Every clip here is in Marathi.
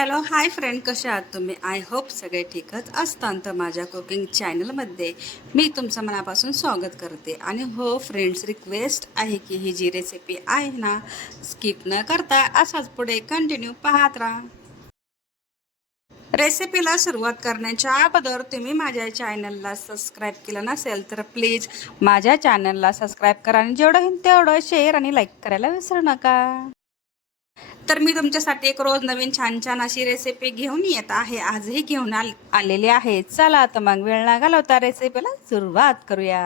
हॅलो हाय फ्रेंड, कसे आहात तुम्ही? आय होप सगळे ठीकच असतात. तर माझ्या कुकिंग चॅनलमध्ये मी तुमचं मनापासून स्वागत करते. आणि हो फ्रेंड्स, रिक्वेस्ट आहे की ही जी रेसिपी आहे ना, स्किप न करता असाच पुढे कंटिन्यू पाहत राहा. रेसिपीला सुरुवात करण्याच्या अगोदर तुम्ही माझ्या चॅनलला सबस्क्राईब केलं नसेल तर प्लीज माझ्या चॅनलला सबस्क्राईब करा आणि जेवढं होईल तेवढं शेअर आणि लाईक करायला विसरू नका. तर मी तुमच्यासाठी एक रोज नवीन छान छान अशी रेसिपी घेऊन येत आहे. आजही घेऊन आलेली आहे. चला तर मग वेळ न घालवता रेसिपीला सुरुवात करूया.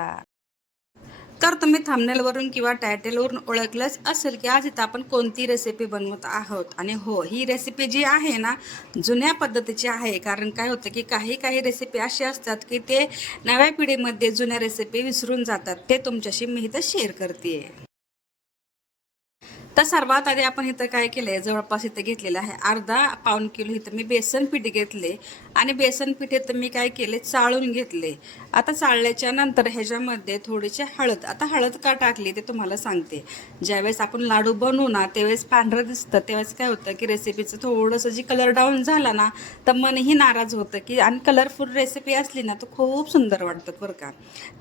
तर तुम्ही थंबनेलवरून किंवा टायटलवरून ओळखलंच असेल की आज इथं आपण कोणती रेसिपी बनवत आहोत. आणि हो, ही रेसिपी जी आहे ना, जुन्या पद्धतीची आहे. कारण काय होतं की काही काही रेसिपी अशी असतात की ते नव्या पिढीमध्ये जुन्या रेसिपी विसरून जातात. ते तुमच्याशी मी इथं शेअर करते. तर सर्वात आधी आपण इथं काय केलं आहे, जवळपास इथं घेतलेलं आहे अर्धा पाऊण किलो इथं मी बेसन पीठ घेतले. आणि बेसन पीठ इथं मी काय केले, चाळून घेतले. आता चाळल्याच्या नंतर ह्याच्यामध्ये थोडीशी हळद, आता हळद का टाकली ते तुम्हाला सांगते. ज्यावेळेस आपण लाडू बनवू ना, त्यावेळेस पांढरं दिसतं, त्यावेळेस काय होतं की रेसिपीचं थोडंसं जी कलर डाऊन झाला ना, तर मनही नाराज होतं की, आणि कलरफुल रेसिपी असली ना तर खूप सुंदर वाटतात बरं का.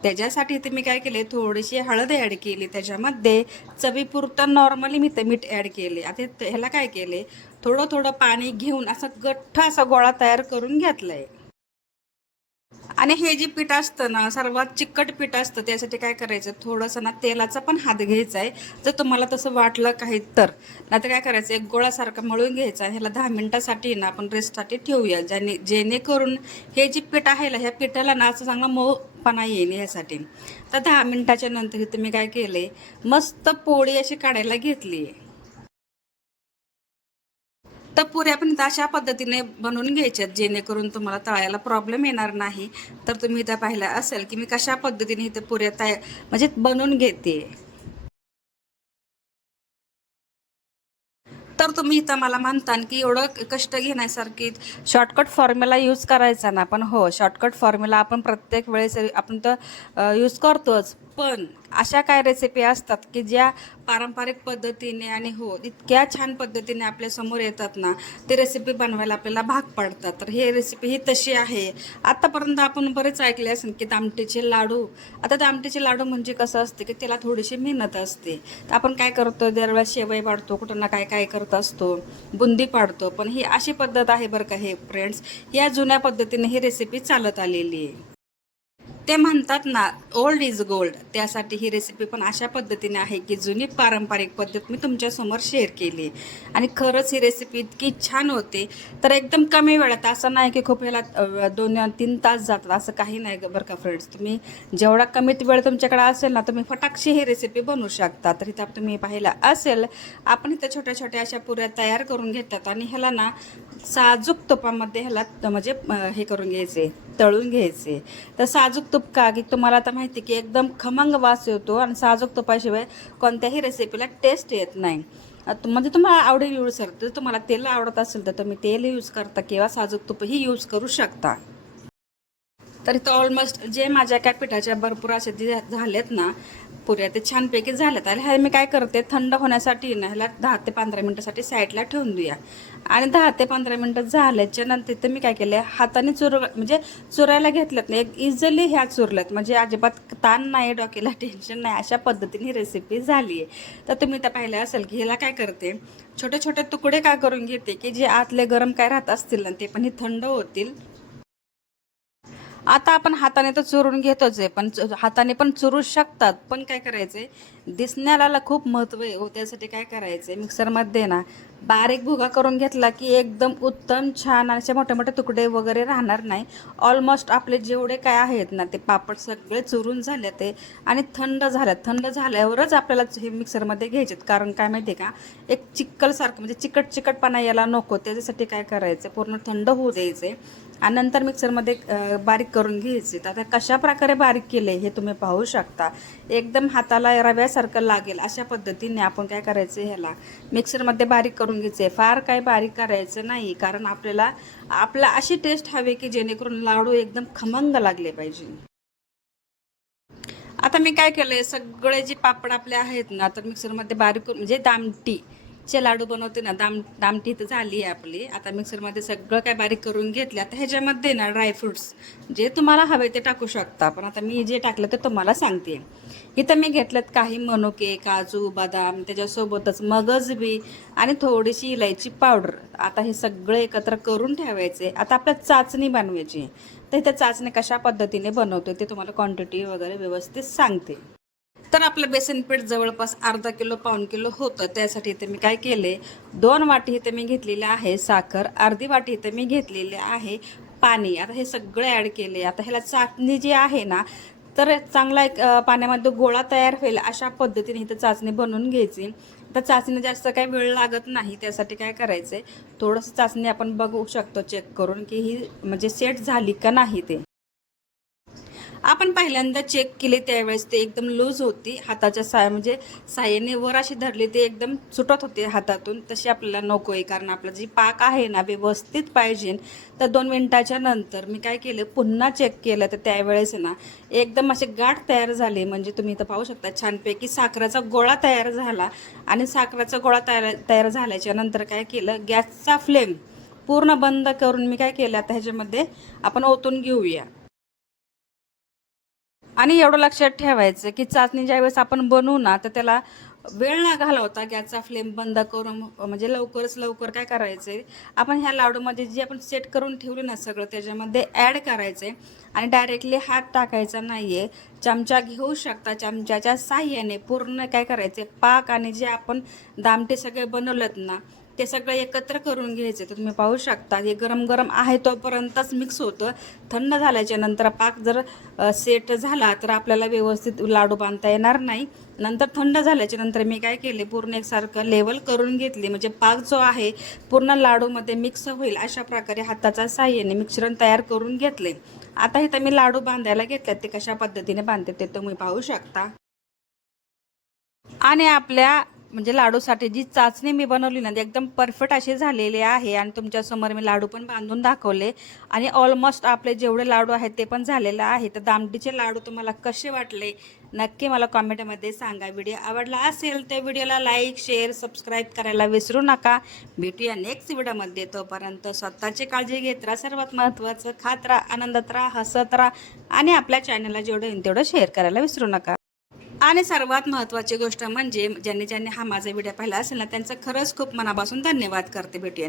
त्याच्यासाठी इथे मी काय केले, थोडीशी हळद ॲड केली. त्याच्यामध्ये चवीपुरतं नॉर्मली मी ते मीठ ॲड केले. आता ह्याला काय केले, थोडं थोडं पाणी घेऊन असं गठ्ठ असा गोळा तयार करून घेतलाय. आणि हे जे पीठ असतं ना, सर्वात चिकट पीठ असतं, त्यासाठी काय करायचं, थोडंसं ना तेलाचा पण हात घ्यायचा आहे जर तुम्हाला तसं वाटलं काही तर. नाहीतर काय करायचं, एक गोळासारखा मळून घ्यायचा. ह्याला 10 मिनिटासाठी ना आपण रेस्टसाठी ठेवूया, जेणेकरून हे जे पीठ आहे ना, ह्या पिठाला ना असं चांगला मऊपणा येईल ह्यासाठी. तर 10 मिनिटाच्या नंतर इथे मी काय केले, मस्त पोळी अशी काढायला घेतली. तर पुऱ्या पण अशा पद्धतीने बनवून घ्यायच्यात, जेणेकरून तुम्हाला तळायला प्रॉब्लेम येणार नाही. तर तुम्ही इथं पाहिलं असेल की मी कशा पद्धतीने इथं पुऱ्या म्हणजे बनवून घेते. तर तुम्ही इथं मला म्हणता की एवढं कष्ट घेण्यासारखी शॉर्टकट फॉर्म्युला यूज करायचा ना. पण हो, शॉर्टकट फॉर्म्युला आपण प्रत्येक वेळेस आपण तर यूज करतोच. पण अशा काय रेसिपी असतात की ज्या पारंपरिक पद्धतीने आणि हो इतक्या छान पद्धतीने आपल्यासमोर येतात ना, ते रेसिपी बनवायला आपल्याला भाग पडतात. तर हे रेसिपी ही तशी आहे. आतापर्यंत आपण बरेच ऐकले असेल की दामटेचे लाडू. आता दामटेचे लाडू म्हणजे कसं असते की त्याला थोडीशी मेहनत असते. तर आपण काय करतो, दरवेळेला शेवई पाडतो, कुठं ना काय काय करत असतो, बुंदी पाडतो. पण ही अशी पद्धत आहे बरं का हे फ्रेंड्स, या जुन्या पद्धतीने ही रेसिपी चालत आलेली आहे. ते म्हणतात ना, ओल्ड इज गोल्ड. त्यासाठी ही रेसिपी पण अशा पद्धतीने आहे की जुनी पारंपरिक पद्धत मी तुमच्यासमोर शेअर केली. आणि खरंच ही रेसिपी इतकी छान होते. तर एकदम कमी वेळात, असं नाही की खूप ह्याला 2-3 तास जातात, असं काही नाही बरं का फ्रेंड्स. तुम्ही जेवढा कमीत वेळ तुमच्याकडे असेल ना, तुम्ही फटाकशी ही रेसिपी बनवू शकता. तर इथं तुम्ही पाहिलं असेल, आपण इथं छोट्या छोट्या अशा पुऱ्या तयार करून घेतात. आणि ह्याला ना साजूक तुपामध्ये ह्याला म्हणजे हे करून घ्यायचे, तळून घ्यायचे. तर साजूक तूप का, की तुम्हाला आता माहिती की एकदम खमंग वास येतो आणि साजूक तुपाशिवाय कोणत्याही रेसिपीला टेस्ट येत नाही. म्हणजे तुम्हाला आवडीनुसार, जर तुम्हाला तेल आवडत असेल तर तुम्ही तेल यूज करता किंवा साजूक तुपही यूज करू शकता. तर इथं ऑलमोस्ट जे माझ्या काय पिठाच्या भरपूर असे जे झालेत ना पुऱ्या, ते छानपैकी झाल्यात. आणि ह्या मी काय करते, थंड होण्यासाठी ना ह्याला 10 ते 15 मिनटासाठी साईडला ठेवून देऊया. आणि 10 ते 15 मिनटं झाल्याच्या नंतर तर मी काय केलं, हाताने म्हणजे चुरायला घेतल्यात ना, एक इझिली ह्या चुरल्यात. म्हणजे अजिबात ताण नाही, डोक्याला टेन्शन नाही, अशा पद्धतीने ही रेसिपी झाली आहे. तर तुम्ही तर पाहिलं असेल की ह्याला काय करते, छोटे छोटे तुकडे काय करून घेते की जे आतले गरम काय राहत असतील ना, ते पण हे थंड होतील. आता आपण हाताने तर चुरून घेतोच आहे, पण हाताने पण चुरू शकतात. पण काय करायचंय, दिसण्याला खूप महत्त्व आहे हो. त्यासाठी काय करायचंय, मिक्सरमध्ये ना बारीक भुगा करून घेतला की एकदम उत्तम छान असे मोठे मोठे तुकडे वगैरे राहणार नाही. ऑलमोस्ट आपले जेवढे काय आहेत ना, ते पापड सगळे चुरून झाले ते. आणि थंड झाल्यात. थंड झाल्यावरच आपल्याला हे मिक्सरमध्ये घ्यायचेत. कारण काय माहिती आहे का, एक चिक्कलसारखं म्हणजे चिकटपणा यायला नको. त्याच्यासाठी काय करायचं, पूर्ण थंड होऊ द्यायचे आणि नंतर मिक्सरमध्ये बारीक करून घ्यायचे. तर आता कशा प्रकारे बारीक केले हे तुम्ही पाहू शकता. एकदम हाताला रव्यासारखं लागेल अशा पद्धतीने आपण काय करायचं, ह्याला मिक्सरमध्ये बारीक करून घ्यायचे. फार काय बारीक करायचं नाही, कारण आपला अशी टेस्ट हवी की जेणेकरून लाडू एकदम खमंग लागले पाहिजे. आता मी काय केलंय, सगळे जे पापड आपले आहेत ना, तर मिक्सरमध्ये बारीक करून, म्हणजे दामटी चे लाडू बनवते ना, दामटी इथं झाली आहे आपली. आता मिक्सरमध्ये सगळं काय बारीक करून घेतले. आता ह्याच्यामध्ये ना ड्रायफ्रुट्स जे तुम्हाला हवे ते टाकू शकता, पण आता मी जे टाकलं ते तुम्हाला सांगते. इथं मी घेतलेत काही मनुके, काजू, बदाम, त्याच्यासोबतच मगज बी आणि थोडीशी इलायची पावडर. आता हे सगळं एकत्र करून ठेवायचे. आता आपल्याला चाचणी बनवायची, तर इथं चाचणी कशा पद्धतीने बनवते ते तुम्हाला क्वांटिटी वगैरे व्यवस्थित सांगते. तर आपलं बेसन पीठ जवळपास अर्धा किलो पाऊण किलो होतं. त्यासाठी इथे मी काय केले, 2 वाटी इथे मी घेतलेली आहे साखर, अर्धी वाटी इथे मी घेतलेली आहे पाणी. आता हे सगळं ॲड केले. आता ह्याला चाचणी जी आहे ना, तर चांगला एक पाण्यामध्ये गोळा तयार होईल अशा पद्धतीने इथं चाचणी बनवून घ्यायची. तर चाचणी जास्त काही वेळ लागत नाही. त्यासाठी काय करायचं आहे, थोडंसं चाचणी आपण बघू शकतो चेक करून की ही म्हणजे सेट झाली का नाही ते. आपण पहिल्यांदा चेक केले त्यावेळेस ते एकदम लूज होती. हाताच्या म्हणजे साह्याने वर अशी धरली ते एकदम सुटत होते हातातून. तशी आपल्याला नको आहे, कारण आपला जी पाक आहे ना व्यवस्थित पाहिजे. तर 2 मिनिटाच्या नंतर मी काय केलं, पुन्हा चेक केलं. तर त्यावेळेस ना एकदम असे गाठ तयार झाले. म्हणजे तुम्ही इथं पाहू शकता छानपैकी साखरेचा गोळा तयार झाला. आणि साखरेचा गोळा तयार झाल्याच्या नंतर काय केलं, गॅसचा फ्लेम पूर्ण बंद करून मी काय केलं, आता ह्याच्यामध्ये आपण ओतून घेऊया. आणि एवढं लक्षात ठेवायचं की चाचणी ज्यावेळेस आपण बनवू ना, तर त्याला वेळ न घालवता गॅसचा फ्लेम बंद करून म्हणजे लवकरच लवकर काय करायचं आहे, आपण ह्या लाडूमध्ये जे आपण सेट करून ठेवले ना सगळं त्याच्यामध्ये ॲड करायचं आहे. आणि डायरेक्टली हात टाकायचा नाही आहे, चमचा घेऊ शकता. चमच्याच्या साह्याने पूर्ण काय करायचं आहे, पाक आणि जे आपण दामटे सगळे बनवलेत ना ते सगळं एकत्र करून घ्यायचे. तर तुम्ही पाहू शकता हे गरम गरम आहे तोपर्यंतच मिक्स होतं. थंड झाल्याच्या नंतर पाक जर सेट झाला तर आपल्याला व्यवस्थित लाडू बांधता येणार नाही. नंतर थंड झाल्याच्या नंतर मी काय केले, पूर्ण एकसारखं लेवल करून घेतली. म्हणजे पाक जो आहे पूर्ण लाडूमध्ये मिक्स होईल अशा प्रकारे हाताच्या साह्याने मिश्रण तयार करून घेतले. आता इथं मी लाडू बांधायला घेतले. ते कशा पद्धतीने बांधते ते तुम्ही पाहू शकता. आणि आपल्या म्हणजे लाडूसाठी जी चाचणी मी बनवली ना ती एकदम परफेक्ट अशी झालेली आहे. आणि तुमच्यासमोर मी लाडू पण बांधून दाखवले. आणि ऑलमोस्ट आपले जेवढे लाडू आहेत ते पण झालेले आहे. तर दामटीचे लाडू तुम्हाला कसे वाटले नक्की मला कॉमेंटमध्ये सांगा. व्हिडिओ आवडला असेल तर व्हिडिओला लाईक, शेअर, सबस्क्राईब करायला विसरू नका. भेटूया नेक्स्ट व्हिडिओमध्ये. तोपर्यंत स्वतःची काळजी घेत राहा. सर्वात महत्त्वाचं खात राहा, आनंदात राहा, हसत राहा. आणि आपल्या चॅनलला जेवढं येईल तेवढं शेअर करायला विसरू नका. आणि सर्वात महत्त्वाची गोष्ट म्हणजे ज्यांनी हा माझा व्हिडिओ पाहिला असेल ना, त्यांचं खरंच खूप मनापासून धन्यवाद करते. भेटूया.